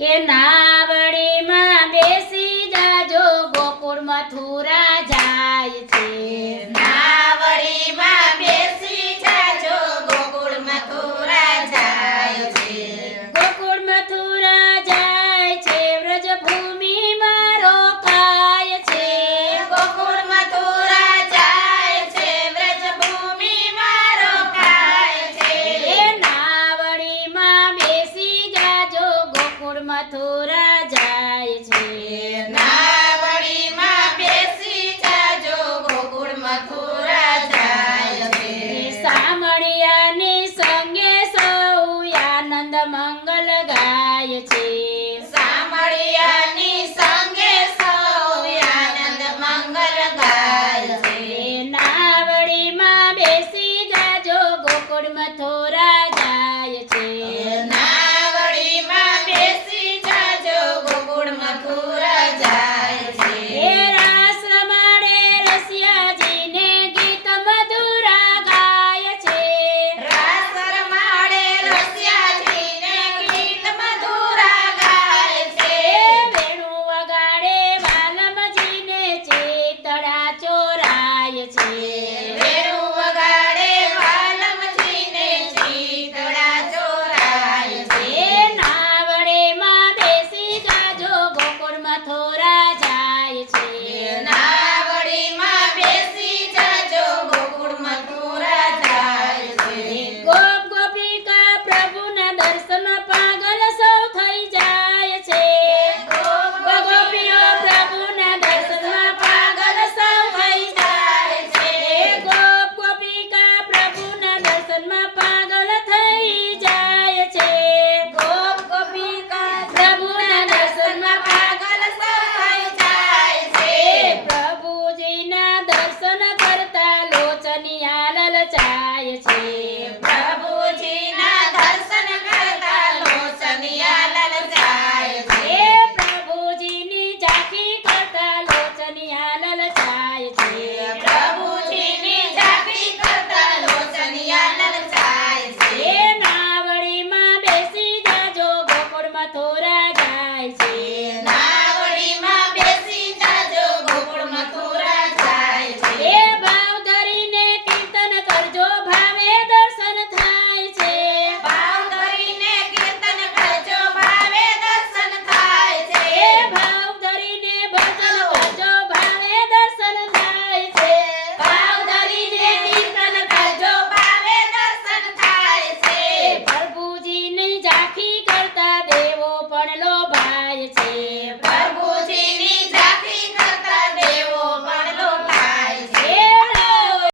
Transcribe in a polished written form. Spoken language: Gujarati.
કે નાવડીમાં બેસી જાજો ગોકુળ મથુરા જાય છે નાવડીમાં બેસી જાજો ગોકુળ મથુરા જાય છે ગોકુળ મથુરા જાય છે વ્રજભૂમિમાં રોકાય છે ગોકુળ મથુરા જાય છે વ્રજભૂમિમાં રોકાય છે એ નાવડીમાં બેસી જાજો ગોકુળ મથુરા જાય છે નાવડીમાં બેસી જાજો ગોકુળ મથુરા જાય છે સામળિયાની સંગે સૌ આનંદ મંગલ ગાય છે